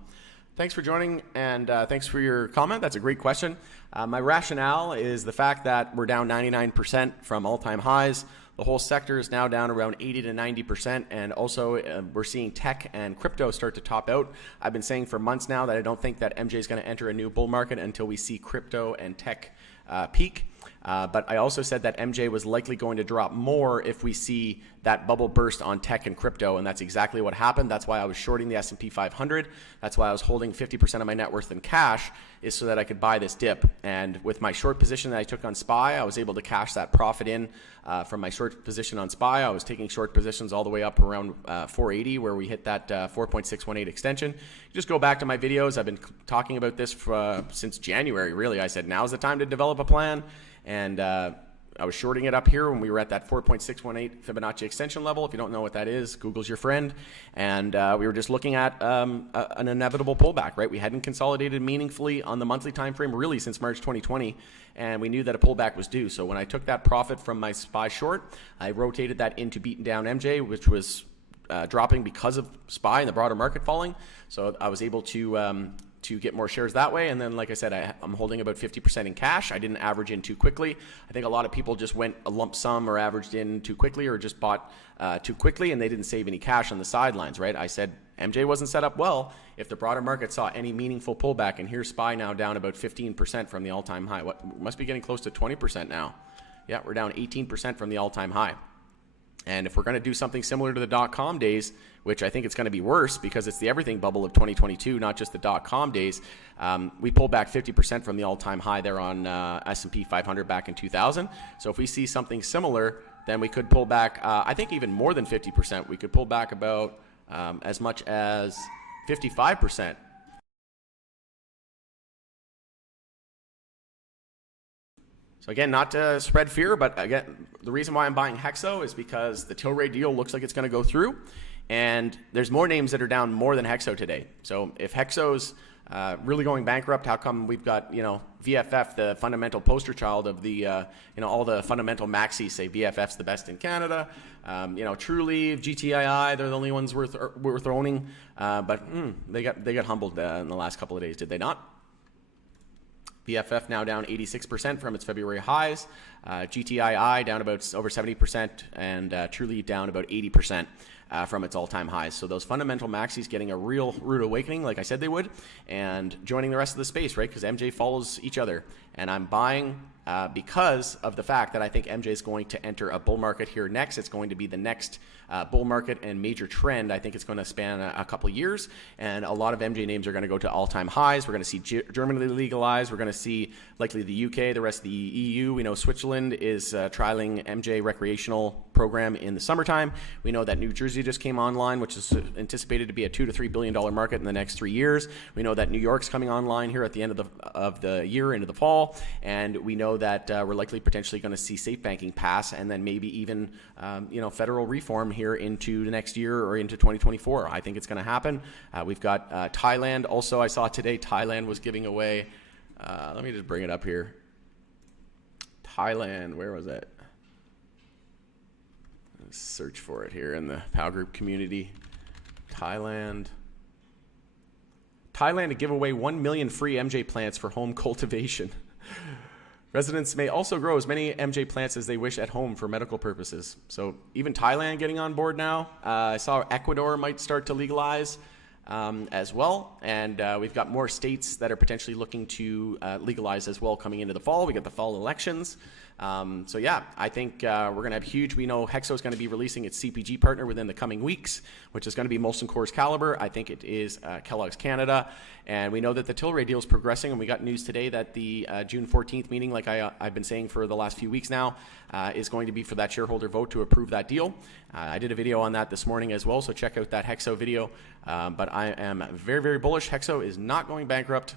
Thanks for joining, and thanks for your comment. That's a great question. My rationale is the fact that we're down 99% from all-time highs. The whole sector is now down around 80 to 90%, and also we're seeing tech and crypto start to top out. I've been saying for months now that I don't think that MJ is going to enter a new bull market until we see crypto and tech peak. But I also said that MJ was likely going to drop more if we see that bubble burst on tech and crypto, and that's exactly what happened. That's why I was shorting the S&P 500. That's why I was holding 50% of my net worth in cash, is so that I could buy this dip. And with my short position that I took on SPY, I was able to cash that profit in from my short position on SPY. I was taking short positions all the way up around 480, where we hit that 4.618 extension. You just go back to my videos. I've been talking about this since January, really. I said, now's the time to develop a plan. And I was shorting it up here when we were at that 4.618 Fibonacci extension level. If you don't know what that is, Google's your friend. And we were just looking at an inevitable pullback, right? We hadn't consolidated meaningfully on the monthly time frame really since March 2020, and we knew that a pullback was due. So when I took that profit from my SPY short, I rotated that into beaten down MJ, which was dropping because of SPY and the broader market falling. So I was able to get more shares that way. And then, like I said, I'm holding about 50% in cash. I didn't average in too quickly. I think a lot of people just went a lump sum or averaged in too quickly, or just bought too quickly, and they didn't save any cash on the sidelines, right? I said MJ wasn't set up well if the broader market saw any meaningful pullback, and here's SPY now down about 15% from the all-time high. What must be getting close to 20% now. Yeah, we're down 18% from the all-time high. And if we're going to do something similar to the dot-com days, which I think it's going to be worse because it's the everything bubble of 2022, not just the dot-com days, we pulled back 50% from the all-time high there on S&P 500 back in 2000. So if we see something similar, then we could pull back, I think even more than 50%. We could pull back about as much as 55%. So again, not to spread fear, but again, the reason why I'm buying Hexo is because the Tilray deal looks like it's going to go through, and there's more names that are down more than Hexo today. So if Hexo's really going bankrupt, how come we've got, VFF, the fundamental poster child of the, all the fundamental maxis say VFF's the best in Canada, Trulieve, GTII, they're the only ones worth owning, but they got humbled in the last couple of days, did they not? BFF now down 86% from its February highs. GTII down about over 70%, and Trulieve down about 80% from its all-time highs. So those fundamental maxis getting a real rude awakening, like I said they would, and joining the rest of the space, right? Because MJ follows each other. And I'm buying because of the fact that I think MJ is going to enter a bull market here next. It's going to be the next bull market and major trend. I think it's going to span a couple of years, and a lot of MJ names are going to go to all-time highs. We're going to see Germany legalize. We're going to see likely the UK, the rest of the EU. We know Switzerland is trialing MJ recreational program in the summertime. We know that New Jersey just came online, which is anticipated to be a $2 to $3 billion market in the next 3 years. We know that New York's coming online here at the end of the year into the fall, and we know that we're likely potentially going to see safe banking pass, and then maybe even federal reform here into the next year or into 2024. I think it's going to happen. We've got Thailand. Also, I saw today Thailand was giving away. Let me just bring it up here. Thailand, where was it? Let's search for it here in the POW group community. Thailand to give away 1 million free MJ plants for home cultivation. Residents may also grow as many MJ plants as they wish at home for medical purposes. So even Thailand getting on board now. I saw Ecuador might start to legalize as well. And we've got more states that are potentially looking to legalize as well coming into the fall. We got the fall elections. So yeah, I think we're going to have huge. We know Hexo is going to be releasing its CPG partner within the coming weeks, which is going to be Molson Coors Caliber. I think it is Kellogg's Canada. And we know that the Tilray deal is progressing, and we got news today that the June 14th meeting, like I've been saying for the last few weeks now, is going to be for that shareholder vote to approve that deal. I did a video on that this morning as well, so check out that Hexo video. But I am very, very bullish. Hexo is not going bankrupt.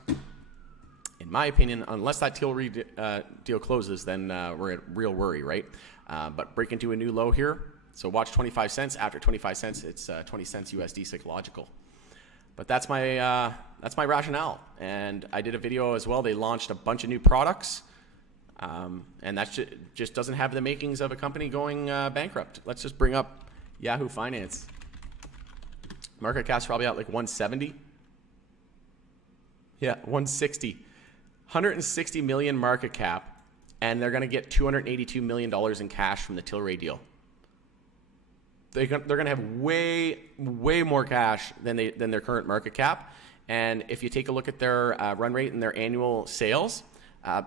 In my opinion, unless that Tilray deal closes, then we're at real worry, right? But break into a new low here. So watch 25 cents. After 25 cents, it's 20 cents USD psychological. But that's my rationale. And I did a video as well. They launched a bunch of new products, and that just doesn't have the makings of a company going bankrupt. Let's just bring up Yahoo Finance. Market cap's probably out like 170. Yeah, 160. 160 million market cap, and they're going to get $282 million in cash from the Tilray deal. They're going to have way more cash than their current market cap. And if you take a look at their run rate and their annual sales,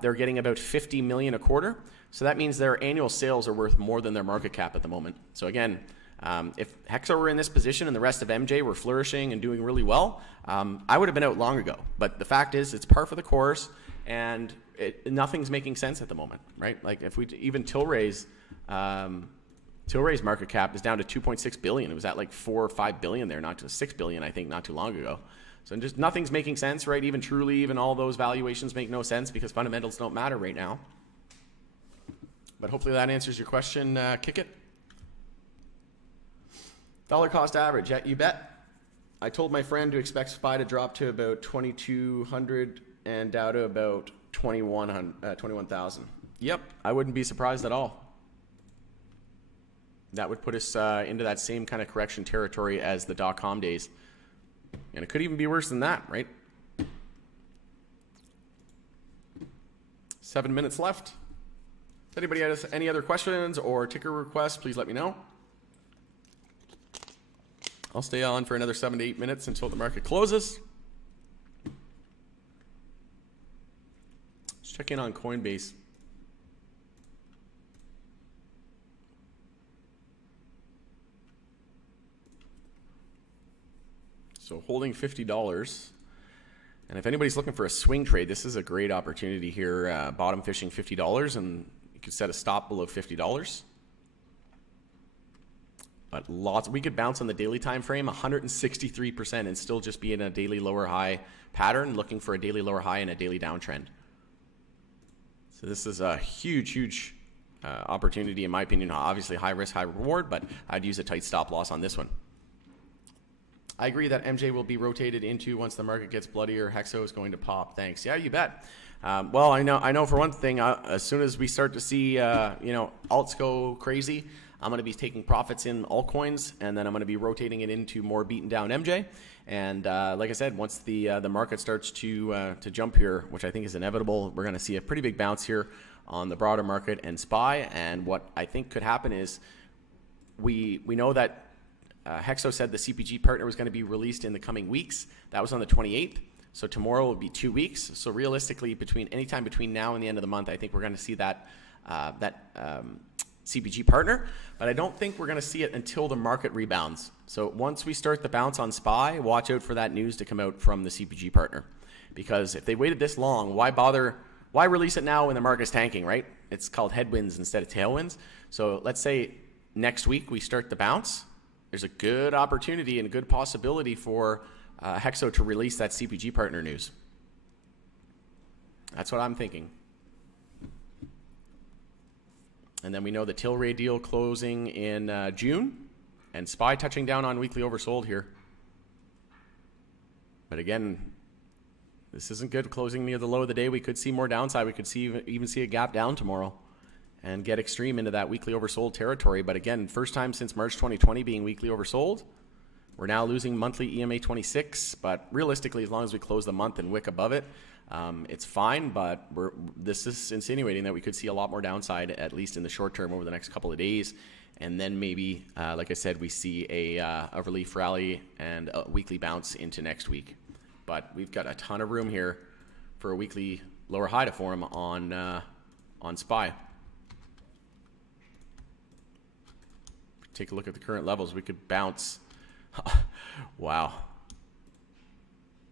they're getting about 50 million a quarter. So that means their annual sales are worth more than their market cap at the moment. So again, if Hexo were in this position and the rest of MJ were flourishing and doing really well, I would have been out long ago. But the fact is, it's par for the course, and nothing's making sense at the moment, right? Like if we even Tilray's market cap is down to 2.6 billion. It was at like 4 or 5 billion there, not to 6 billion, I think, not too long ago. So just nothing's making sense, right? Even Trulieve and all those valuations make no sense because fundamentals don't matter right now. But hopefully that answers your question. Kick it. Dollar cost average, yeah, you bet. I told my friend to expect SPY to drop to about 2,200 and down to about 21,000. Yep, I wouldn't be surprised at all. That would put us into that same kind of correction territory as the dot-com days. And it could even be worse than that, right? 7 minutes left. If anybody has any other questions or ticker requests, please let me know. I'll stay on for another 7 to 8 minutes until the market closes. Let's check in on Coinbase. So holding $50. And if anybody's looking for a swing trade, this is a great opportunity here. Bottom fishing $50, and you could set a stop below $50. But we could bounce on the daily time frame 163% and still just be in a daily lower high pattern, looking for a daily lower high and a daily downtrend. So this is a huge opportunity in my opinion. Obviously high risk, high reward, but I'd use a tight stop loss on this one. I agree that MJ will be rotated into once the market gets bloodier. Hexo is going to pop. Thanks. Yeah, you bet. Well, I know for one thing, as soon as we start to see alts go crazy, I'm going to be taking profits in altcoins, and then I'm going to be rotating it into more beaten down MJ. And like I said, once the market starts to jump here, which I think is inevitable, we're going to see a pretty big bounce here on the broader market and SPY. And what I think could happen is we know that Hexo said the CPG partner was going to be released in the coming weeks. That was on the 28th. So tomorrow will be 2 weeks. So realistically, anytime between now and the end of the month, I think we're going to see that CPG partner, but I don't think we're going to see it until the market rebounds. So once we start the bounce on SPY, watch out for that news to come out from the CPG partner, because if they waited this long, why release it now when the market's tanking, right? It's called headwinds instead of tailwinds. So let's say next week we start the bounce. There's a good opportunity and a good possibility for Hexo to release that CPG partner news. That's what I'm thinking. And then we know the Tilray deal closing in June, and SPY touching down on weekly oversold here. But again, this isn't good. Closing near the low of the day, we could see more downside. We could even see a gap down tomorrow and get extreme into that weekly oversold territory. But again, first time since March 2020 being weekly oversold. We're now losing monthly EMA 26, but realistically, as long as we close the month and wick above it, it's fine. But this is insinuating that we could see a lot more downside, at least in the short term over the next couple of days. And then maybe, like I said, we see a relief rally and a weekly bounce into next week. But we've got a ton of room here for a weekly lower high to form on SPY. Take a look at the current levels. We could bounce. Wow.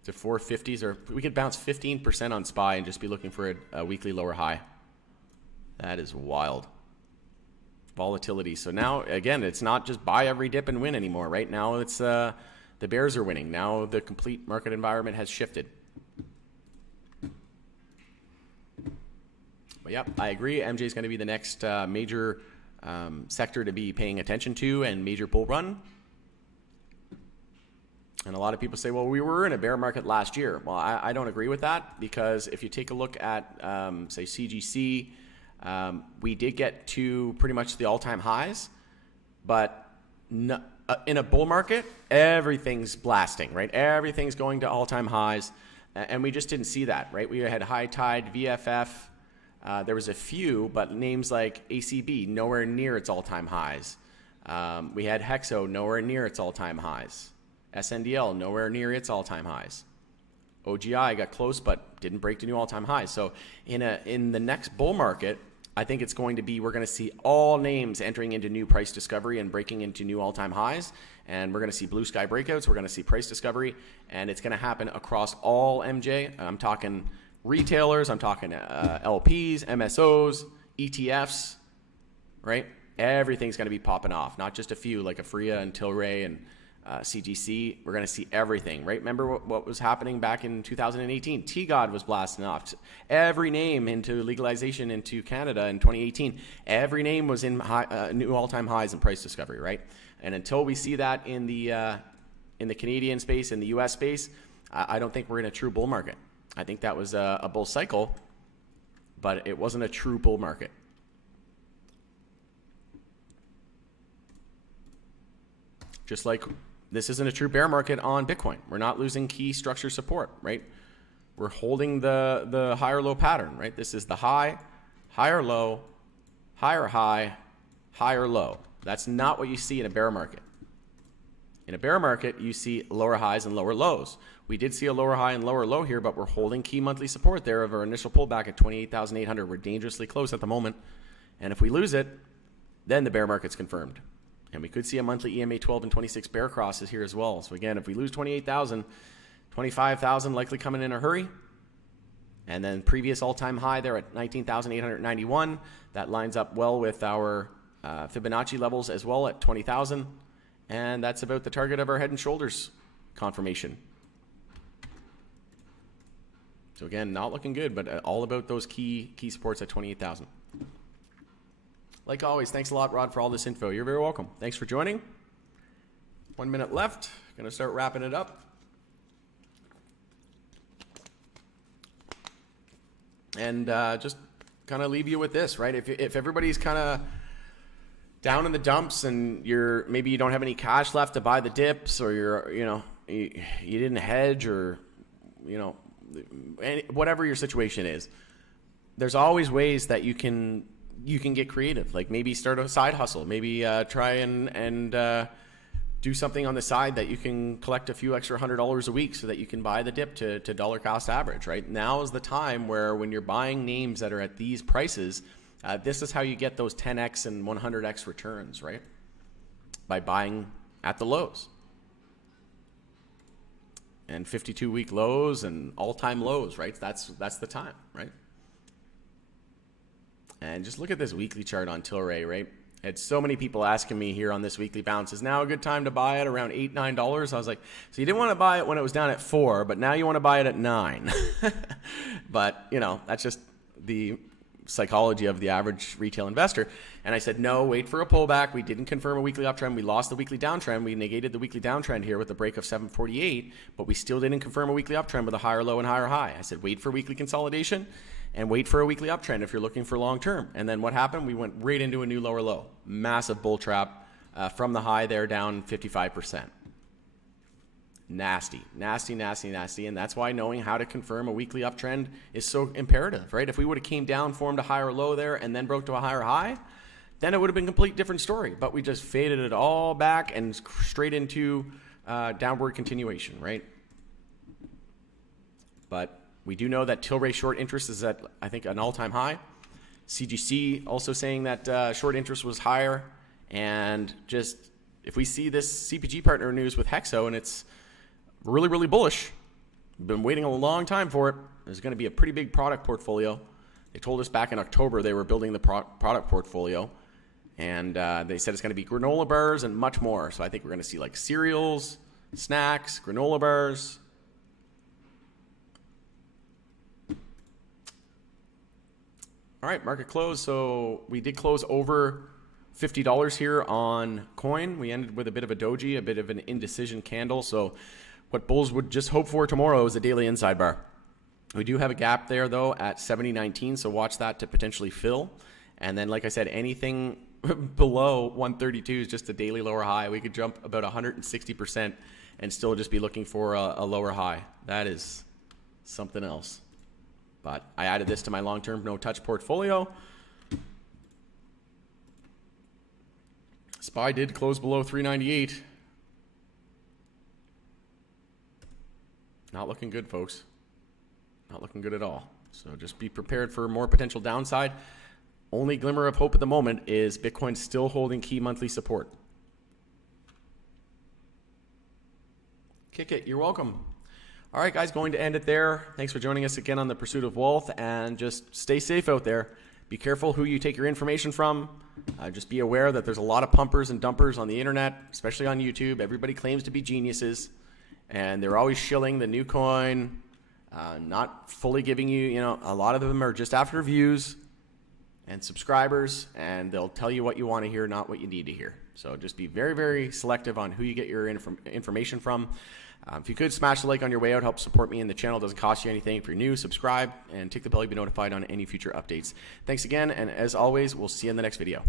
To 450s, or we could bounce 15% on SPY and just be looking for a weekly lower high. That is wild. Volatility. So now, again, it's not just buy every dip and win anymore. Right now, it's the bears are winning. Now the complete market environment has shifted. But yep, I agree. MJ is going to be the next major sector to be paying attention to and major bull run. And a lot of people say, well, we were in a bear market last year. Well, I don't agree with that, because if you take a look at, say, CGC, we did get to pretty much the all-time highs, but no, in a bull market, everything's blasting, right? Everything's going to all-time highs, and we just didn't see that, right? We had High Tide, VFF. There was a few, but names like ACB, nowhere near its all-time highs. We had Hexo, nowhere near its all-time highs. SNDL, nowhere near its all-time highs. OGI got close, but didn't break to new all-time highs. So in the next bull market, I think it's going to be, we're going to see all names entering into new price discovery and breaking into new all-time highs. And we're going to see blue sky breakouts. We're going to see price discovery. And it's going to happen across all MJ. I'm talking retailers. I'm talking LPs, MSOs, ETFs, right? Everything's going to be popping off, not just a few like Afria and Tilray and CGC. We're going to see everything, right? Remember what was happening back in 2018? T-God was blasting off. Every name into legalization into Canada in 2018, every name was in new all-time highs in price discovery, right? And until we see that in the Canadian space, in the US space, I don't think we're in a true bull market. I think that was a bull cycle, but it wasn't a true bull market. Just like this isn't a true bear market on Bitcoin. We're not losing key structure support, right? We're holding the higher low pattern, right? This is the high, higher low, higher high, higher low. That's not what you see in a bear market. In a bear market, you see lower highs and lower lows. We did see a lower high and lower low here, but we're holding key monthly support there of our initial pullback at 28,800. We're dangerously close at the moment. And if we lose it, then the bear market's confirmed. And we could see a monthly EMA 12 and 26 bear crosses here as well. So again, if we lose 28,000, 25,000 likely coming in a hurry. And then previous all-time high there at 19,891. That lines up well with our Fibonacci levels as well at 20,000. And that's about the target of our head and shoulders confirmation. So again, not looking good, but all about those key supports at 28,000. Like always, thanks a lot, Rod, for all this info. You're very welcome. Thanks for joining. 1 minute left. Gonna start wrapping it up. And just kind of leave you with this, right? If everybody's kind of down in the dumps and maybe you don't have any cash left to buy the dips, or you didn't hedge, or whatever your situation is, there's always ways that you can get creative. Like maybe start a side hustle, maybe try and do something on the side that you can collect a few extra $100 a week so that you can buy the dip to dollar cost average. Right now is the time where when you're buying names that are at these prices, this is how you get those 10x and 100x returns, right? By buying at the lows and 52-week lows and all-time lows, right? That's the time, right? And just look at this weekly chart on Tilray, right? Had so many people asking me here on this weekly bounce, is now a good time to buy it around $8, $9? I was like, so you didn't want to buy it when it was down at 4, but now you want to buy it at 9. But, that's just the psychology of the average retail investor. And I said, no, wait for a pullback. We didn't confirm a weekly uptrend. We lost the weekly downtrend. We negated the weekly downtrend here with a break of 748, but we still didn't confirm a weekly uptrend with a higher low and higher high. I said, wait for weekly consolidation and wait for a weekly uptrend if you're looking for long term. And then what happened? We went right into a new lower low. Massive bull trap from the high there down 55%. Nasty. And that's why knowing how to confirm a weekly uptrend is so imperative, right? If we would have came down, formed a higher low there, and then broke to a higher high, then it would have been a complete different story. But we just faded it all back and straight into downward continuation, right? But we do know that Tilray short interest is at, I think, an all-time high. CGC also saying that short interest was higher. And just if we see this CPG partner news with Hexo and it's really, really bullish, been waiting a long time for it, there's going to be a pretty big product portfolio. They told us back in October they were building the product portfolio. And they said it's going to be granola bars and much more. So I think we're going to see like cereals, snacks, granola bars. All right, market close. So we did close over $50 here on coin. We ended with a bit of a doji, a bit of an indecision candle. So what bulls would just hope for tomorrow is a daily inside bar. We do have a gap there, though, at 70.19, so watch that to potentially fill. And then, like I said, anything below 132 is just a daily lower high. We could jump about 160% and still just be looking for a lower high. That is something else. But I added this to my long-term no-touch portfolio. SPY did close below 398. Not looking good, folks. Not looking good at all. So just be prepared for more potential downside. Only glimmer of hope at the moment is Bitcoin still holding key monthly support. Kick it. You're welcome. All right, guys, going to end it there. Thanks for joining us again on The Pursuit of Wealth, and just stay safe out there. Be careful who you take your information from. Just be aware that there's a lot of pumpers and dumpers on the internet, especially on YouTube. Everybody claims to be geniuses, and they're always shilling the new coin, not fully giving you, a lot of them are just after views and subscribers, and they'll tell you what you want to hear, not what you need to hear. So just be very, very selective on who you get your information from. If you could smash the like on your way out, help support me in the channel. It doesn't cost you anything. If you're new, subscribe and tick the bell to be notified on any future updates. Thanks again, and as always, we'll see you in the next video.